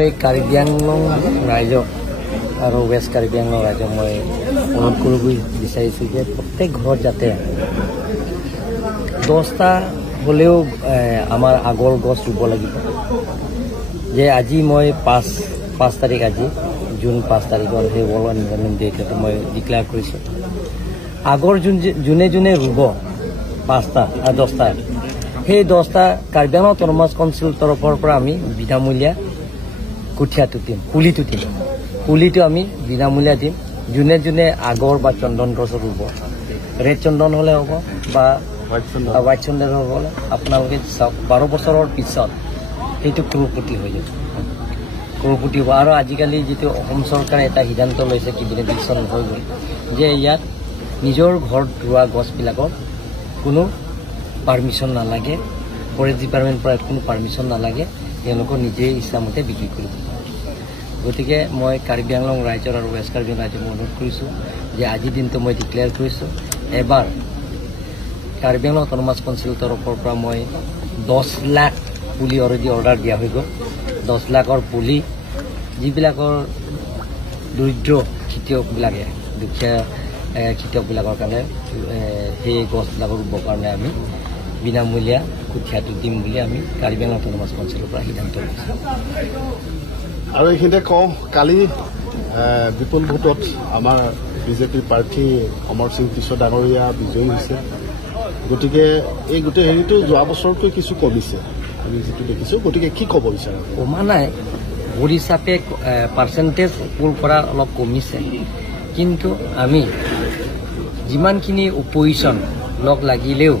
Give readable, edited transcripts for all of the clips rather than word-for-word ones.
মই কাৰ্বি আংলং ৰাইজক আৰু ৱেষ্ট কাৰ্বি আংলং ৰাইজক মই অনুৰোধ কৰিব বিচাৰিছোঁ যে প্ৰত্যেক ঘৰত যাতে 10টা হ'লেও আমাৰ আগৰ গছ ৰুব লাগিব। যে আজি মই 5 তাৰিখ আজি জুন 5 তাৰিখৰ সেই ৱৰ্ল্ড এনভাইৰনমেণ্ট ডে মই ডিক্লেয়াৰ কৰিছোঁ। আগৰ যোনে যোনে ৰুব 5টা আৰু 10টা সেই 10টা কাৰ্বি আংলং অট'নমাছ কাউন্সিলৰ তৰফৰ পৰা আমি বিনামূলীয়া কঠীয়াটো দিম, পুলিটো আমি বিনামূলীয়া দিম। যোনে যোনে আগৰ বা চন্দন গছ ৰুব, ৰেড চন্দন হ'লে হ'ব বা হোৱাইট চন্দন হ'লে আপোনালোকে চাওক 12 বছৰৰ পিছত সেইটো ক্ৰ'ৰপতি হৈ যাব, ক্ৰ'ৰপতি হ'ব। আৰু আজিকালি যিটো অসম চৰকাৰে এটা সিদ্ধান্ত লৈছে, কেবিনেট ডিচিশ্যন হৈ গ'ল যে ইয়াত নিজৰ ঘৰত ৰোৱা গছবিলাকৰ কোনো পাৰ্মিশ্যন নালাগে, ফৰেষ্ট ডিপাৰ্টমেণ্টৰ পৰা কোনো পাৰ্মিশ্যন নালাগে, তেওঁলোকৰ নিজেই ইচ্ছামতে বিক্ৰী কৰিব। গতিকে মই কাৰ্বি আংলং ৰাইজৰ আৰু ৱেষ্ট কাৰ্বি আংলং ৰাইজক অনুৰোধ কৰিছোঁ যে আজিৰ দিনটো মই ডিক্লেয়াৰ কৰিছোঁ। এবাৰ কাৰ্বি আংলং অট'নমাছ কাউন্সিলৰ তৰফৰ পৰা মই 10 লাখ পুলি অলৰেডি অৰ্ডাৰ দিয়া হৈ গ'ল। 10 লাখৰ পুলি যিবিলাকৰ দৰিদ্ৰ খেতিয়কবিলাকে, দুখীয়া খেতিয়কবিলাকৰ কাৰণে সেই গছবিলাকৰ ৰুবৰ কাৰণে আমি বিনামূলীয়া কঠীয়াটো দিম বুলি আমি কাৰ্বি আংলং অট'নমাছ কাউন্সিলৰ পৰা সিদ্ধান্ত লৈছোঁ। আৰু এইখিনিতে কওঁ, কালি বিপুল ভোটত আমাৰ বিজেপিৰ প্ৰাৰ্থী অমৰ সিং টিছ ডাঙৰীয়া বিজয়ী হৈছে। গতিকে এই গোটেই হেৰিটো যোৱা বছৰতকৈ কিছু কমিছে আমি যিটো দেখিছোঁ। গতিকে কি ক'ব বিচাৰে? কমা নাই, ভোট হিচাপে পাৰ্চেণ্টেজ পোল কৰা অলপ কমিছে, কিন্তু আমি যিমানখিনি অপজিশ্যন লগ লাগিলেও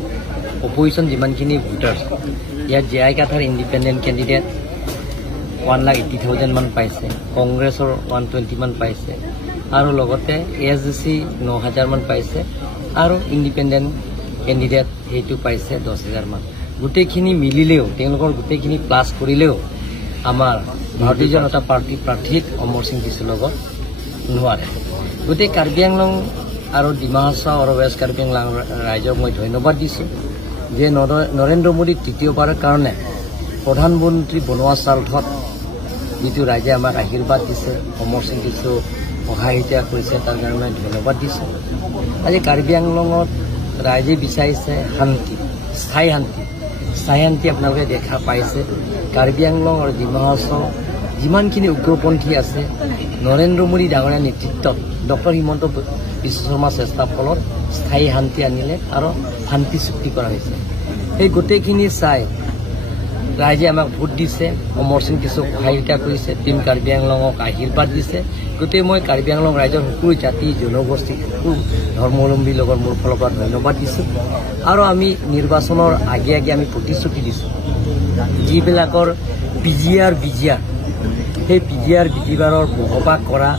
অপজিশ্যন যিমানখিনি ভোটাৰ্ছ ইয়াত JI-কাথাৰ ইণ্ডিপেণ্ডেণ্ট কেণ্ডিডেট 1,80,000 মান পাইছে, কংগ্ৰেছৰ 120 মান পাইছে, আৰু লগতে ASDC 9,000 মান পাইছে, আৰু ইণ্ডিপেণ্ডেণ্ট কেণ্ডিডেট সেইটো পাইছে 10,000 মান। গোটেইখিনি মিলিলেও, তেওঁলোকৰ গোটেইখিনি প্লাছ কৰিলেও আমাৰ ভাৰতীয় জনতা পাৰ্টীৰ প্ৰাৰ্থীক অমৰ সিং টিছৰ লগত নোৱাৰে। গতিকে কাৰ্বি আংলং আৰু ডিমা হাছাও আৰু ৱেষ্ট কাৰ্বি আংলং ৰাইজক মই ধন্যবাদ দিছোঁ যে নৰেন্দ্ৰ মোদী তৃতীয়বাৰৰ কাৰণে প্ৰধানমন্ত্ৰী বনোৱা স্বাৰ্থত যিটো ৰাইজে আমাক আশীৰ্বাদ দিছে, অমৰ সিং টিছক সহায়িতা কৰিছে, তাৰ কাৰণে মই ধন্যবাদ দিছোঁ। আজি কাৰ্বি আংলঙত ৰাইজে বিচাৰিছে শান্তি, স্থায়ী শান্তি আপোনালোকে দেখা পাইছে। কাৰ্বি আংলং আৰু ডিমা হাছাও যিমানখিনি উগ্ৰপন্থী আছে, নৰেন্দ্ৰ মোদী ডাঙৰীয়াৰ নেতৃত্বত ডক্টৰ হিমন্ত বিশ্ব শৰ্মাৰ চেষ্টাৰ ফলত স্থায়ী শান্তি আনিলে আৰু শান্তি চুক্তি কৰা হৈছে। সেই গোটেইখিনি চাই ৰাইজে আমাক ভোট দিছে, অমৰ সিং টিছক সহায়িতা কৰিছে, টীম কাৰ্বি আংলঙক আশীৰ্বাদ দিছে। গতিকে মই কাৰ্বি আংলং ৰাইজৰ সকলো জাতি জনগোষ্ঠী, সকলো ধৰ্মাৱলম্বীৰ লগত মোৰ ফালৰ পৰা ধন্যবাদ দিছোঁ। আৰু আমি নিৰ্বাচনৰ আগে আমি প্ৰতিশ্ৰুতি দিছোঁ, যিবিলাকৰ PGR সেই PGR বিধিবাৰৰ বসবাস কৰা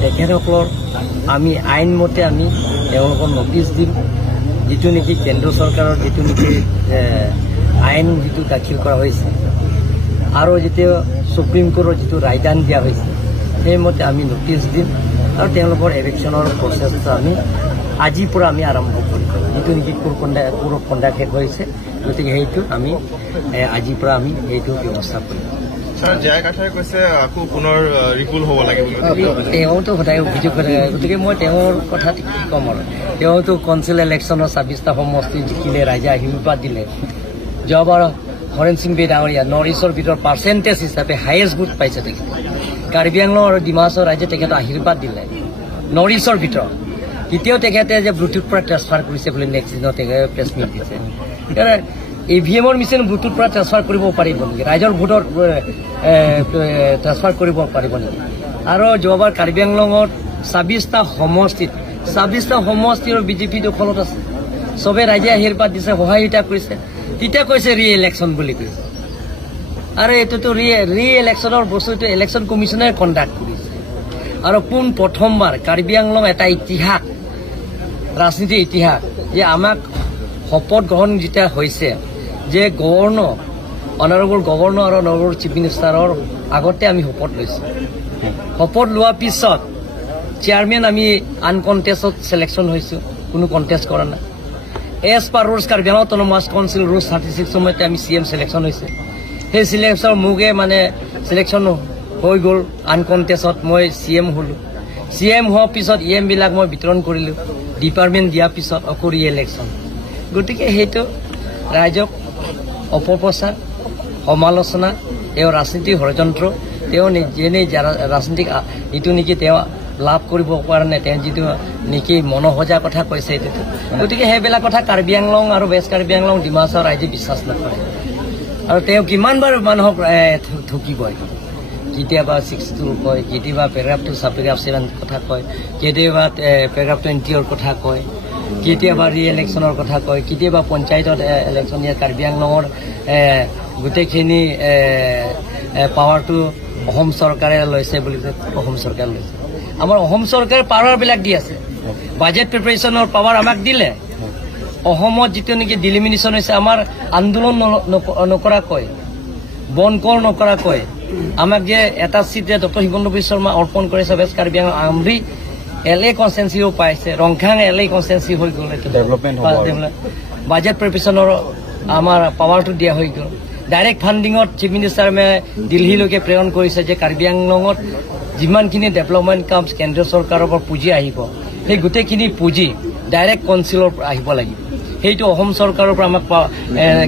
তেখেতসকলৰ আমি আইনমতে আমি তেওঁলোকৰ নটিচ দিম, যিটো নেকি কেন্দ্ৰ চৰকাৰৰ যিটো নেকি আইন যিটো দাখিল কৰা হৈছে আৰু যেতিয়া সুপ্ৰিম কোৰ্টৰ যিটো ৰায়দান দিয়া হৈছে সেইমতে আমি নটিচ দিম, আৰু তেওঁলোকৰ এভিকশ্যনৰ প্ৰচেছটো আমি আজিৰ পৰা আমি আৰম্ভ কৰিম। যিটো নেকি কোৰ কণ্ডাক্ট শেষ হৈছে, গতিকে সেইটো আমি আজিৰ পৰা আমি সেইটো ব্যৱস্থা কৰিম। JI-কাথাৰে কৈছে আকৌ পুনৰ ৰিপুল হ'ব লাগে, তেওঁতো সদায় অভিযোগ কৰি থাকে। গতিকে মই তেওঁৰ কথা কি ক'ম আৰু, তেওঁতো কাউন্সিল ইলেকশ্যনৰ 26টা সমষ্টি জিকিলে, ৰাইজে আশীৰ্বাদ দিলে। যোৱাবাৰ হৰেণ সিং বে ডাঙৰীয়া নৰ্থ ইষ্টৰ ভিতৰত পাৰ্চেণ্টেজ হিচাপে হায়েষ্ট ভোট পাইছে তেখেতে। কাৰ্বি আংলং আৰু ডিমা হাছাও ৰাইজে তেখেতক আশীৰ্বাদ দিলে নৰ্থ ইষ্টৰ ভিতৰত। তেতিয়াও তেখেতে যে ব্লুটুথ পৰা ট্ৰেন্সফাৰ কৰিছে বুলি নেক্সট দিনত তেখেতে প্ৰেছ মিট দিছে। EVM-ৰ মেচিন ব্লুটুথ পৰা ট্ৰেন্সফাৰ কৰিব পাৰিব নেকি? ৰাইজৰ ভোটৰ ট্ৰেন্সফাৰ কৰিব পাৰিব নেকি? আৰু যোৱাবাৰ কাৰ্বি আংলঙত 26টা সমষ্টিৰ বিজেপি দখলত আছে, চবে ৰাইজে আশীৰ্বাদ দিছে, সহায়িতা কৰিছে, তেতিয়া কৈছে ৰি-ইলেকশ্যন বুলি কৈছে। আৰু এইটোতো ৰি-ইলেকশ্যনৰ বস্তুটো ইলেকশ্যন কমিশ্যনে কণ্ডাক্ট কৰিছে। আৰু পোন প্ৰথমবাৰ কাৰ্বি আংলং এটা ইতিহাস, ৰাজনীতিৰ ইতিহাস, যে আমাক শপত গ্ৰহণ যেতিয়া হৈছে যে অনাৰেবল গভৰ্ণৰ আৰু অনাৰেবল চিফ মিনিষ্টাৰৰ আগতে আমি শপত লৈছোঁ। শপত লোৱাৰ পিছত চেয়াৰমেন আমি আনকণ্টেষ্টত চিলেকশ্যন হৈছোঁ, কোনো কণ্টেষ্ট কৰা নাই। As per rules Karbi Anglong autonomous council rules 36 সময়তে আমি CM চিলেকশ্যন হৈছে। সেই চিলেকশ্যন মোকে মানে চিলেকশ্যন হৈ গ'ল আনকণ্টেষ্টত মই CM হ'লোঁ CM হোৱাৰ পিছত EM বিলাক মই বিতৰণ কৰিলোঁ ডিপাৰ্টমেণ্ট দিয়াৰ পিছত আকৌ ৰি-ইলেকশ্যন গতিকে সেইটো ৰাইজক অপপ্ৰচাৰ সমালোচনা তেওঁ ৰাজনীতিক ষড়যন্ত্ৰ তেওঁ যেনে ৰাজনীতিক ইটো নেকি তেওঁ লাভ কৰিব পৰা নাই তেওঁ যিটো নেকি মনোসজাৰ কথা কৈছে এইটো গতিকে সেইবিলাক কথা কাৰ্বি আংলং আৰু ৱেষ্ট কাৰ্বি আংলং ডিমা হাছাওৰ ৰাইজে বিশ্বাস নকৰে আৰু তেওঁ কিমানবাৰ মানুহক ঠকিব কেতিয়াবা 62 কয় কেতিয়াবা পেৰাগ্ৰাফ 2 সাবপেৰাগ্ৰাফ 7 কথা কয় কেতিয়াবা পেৰাগ্ৰাফ 20 কথা কয় কেতিয়াবা ৰি-ইলেকশ্যনৰ কথা কয় কেতিয়াবা পঞ্চায়তত ইলেকশ্যন ইয়াত কাৰ্বি আংলঙৰ গোটেইখিনি পাৱাৰটো অসম চৰকাৰে লৈছে বুলি অসম চৰকাৰে লৈছে আমাৰ অসম চৰকাৰে পাৱাৰবিলাক দি আছে বাজেট প্ৰিপাৰেশ্যনৰ পাৱাৰ আমাক দিলে অসমত যিটো নেকি ডিলিমিনেশ্যন হৈছে আমাৰ আন্দোলন নকৰাকৈ বনকৰ নকৰাকৈ আমাক যে এটা চিট যে ডক্টৰ হিমন্ত বিশ্ব শৰ্মা অৰ্পণ কৰিছে ৱেষ্ট কাৰ্বি আংলং আমৰি LA কনষ্টেঞ্চিও পাইছে ৰংখাং LA কনষ্টেঞ্চি হৈ গ'ল বাজেট প্ৰিপাৰেশ্যনৰ আমাৰ পাৱাৰটো দিয়া হৈ গ'ল ডাইৰেক্ট ফাণ্ডিঙত চিফ মিনিষ্টাৰে দিল্লীলৈকে প্ৰেৰণ কৰিছে যে কাৰ্বি আংলঙত যিমানখিনি ডেভেলপমেণ্ট কাম কেন্দ্ৰীয় চৰকাৰৰ পৰা পুঁজি আহিব সেই গোটেইখিনি পুঁজি ডাইৰেক্ট কাউন্সিলৰ পৰা আহিব লাগিব সেইটো অসম চৰকাৰৰ পৰা আমাক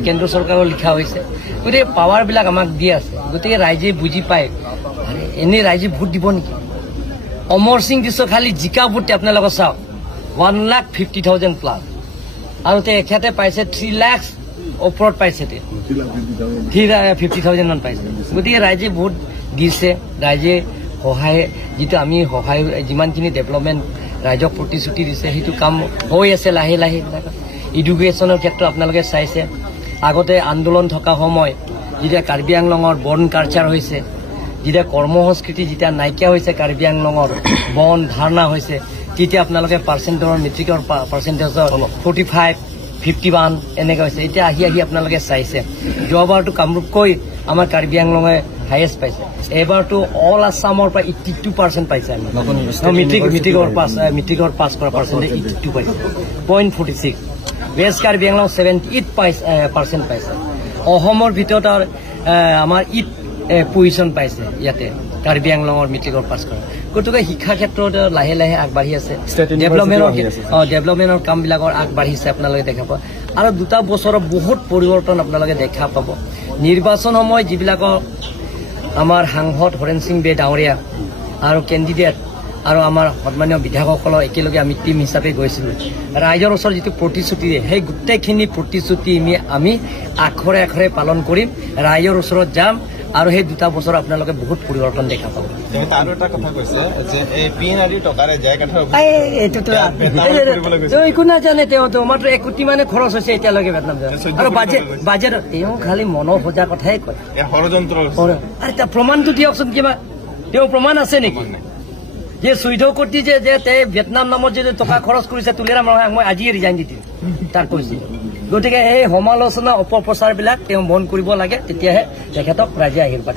কেন্দ্ৰ চৰকাৰৰ লিখা হৈছে গতিকে পাৱাৰবিলাক আমাক দি আছে গতিকে ৰাইজে বুজি পায় এনেই ৰাইজে ভোট দিব নেকি অমৰ সিং দিছ খালি জিকা ভোট আপোনালোকে চাওক 1,50,000 প্লাছ আৰু তেখেতে পাইছে 3 লাখ ওপৰত পাইছে 3,50,000 মান পাইছে গতিকে ৰাইজে ভোট দিছে ৰাইজে সহায় যিটো আমি সহায় যিমানখিনি ডেভেলপমেণ্ট ৰাইজক প্ৰতিশ্ৰুতি দিছে সেইটো কাম হৈ আছে লাহে লাহে এডুকেশ্যনৰ ক্ষেত্ৰত আপোনালোকে চাইছে আগতে আন্দোলন থকা সময় যেতিয়া কাৰ্বি আংলঙৰ বন কালচাৰ হৈছে যেতিয়া কৰ্মসংস্কৃতি যেতিয়া নাইকিয়া হৈছে কাৰ্বি আংলঙৰ বন ধাৰণা হৈছে তেতিয়া আপোনালোকে পাৰ্চেণ্টৰ মেট্ৰিকৰ পাৰ্চেণ্টেজৰ 45, 51 এনেকৈ হৈছে এতিয়া আহি আপোনালোকে চাইছে যোৱাবাৰটো কামৰূপকৈ আমাৰ কাৰ্বি আংলঙে হাইয়েষ্ট পাইছে এবাৰটো অল আছামৰ পৰা 82% পাইছে মেট্ৰিকৰ পাছ কৰা পাৰ্চেণ্টেজ 82 পাইছে 0.46 ৱেষ্ট কাৰ্বি আংলং 78% পাইছে অসমৰ ভিতৰত আমাৰ পজিশ্যন পাইছে ইয়াতে কাৰ্বি আংলঙৰ মেট্ৰিকৰ পাছ কৰা গতিকে শিক্ষা ক্ষেত্ৰত লাহে লাহে আগবাঢ়ি আছে ডেভেলপমেণ্টৰ কামবিলাকৰ আগবাঢ়িছে আপোনালোকে দেখা পাব আৰু 2 বছৰৰ বহুত পৰিৱৰ্তন আপোনালোকে দেখা পাব নিৰ্বাচন সময় যিবিলাকৰ আমাৰ সাংসদ হৰেণ সিং বে ডাঙৰীয়া আৰু কেণ্ডিডেট আৰু আমাৰ সন্মানীয় বিধায়কসকলৰ একেলগে আমি টিম হিচাপে গৈছিলোঁ ৰাইজৰ ওচৰত যিটো প্ৰতিশ্ৰুতি দিয়ে সেই গোটেইখিনি প্ৰতিশ্ৰুতি আমি আখৰে আখৰে পালন কৰিম ৰাইজৰ ওচৰত যাম আৰু সেই 2 বছৰ আপোনালোকে বহুত পৰিৱৰ্তন দেখা পাব একো নাজানে তেওঁতো মাত্ৰ 1 কোটি মানে খৰচ হৈছে এতিয়ালৈকে বেতনাম আৰু বাজেট তেওঁ খালি মনৰ সজা কথাই কয় প্ৰমাণটো দিয়কচোন কিবা তেওঁ প্ৰমাণ আছে নেকি যে 14 কোটি যে ভিয়েটনাম নামত যে টকা খৰচ কৰিছে তুলিৰাম ৰঙাক মই আজিয়ে ৰিজাইন দি দিম তাক কৈছিল গতিকে এই সমালোচনা অপপ্ৰচাৰবিলাক তেওঁ বন্ধ কৰিব লাগে তেতিয়াহে তেখেতক ৰাইজে আশীৰ্বাদ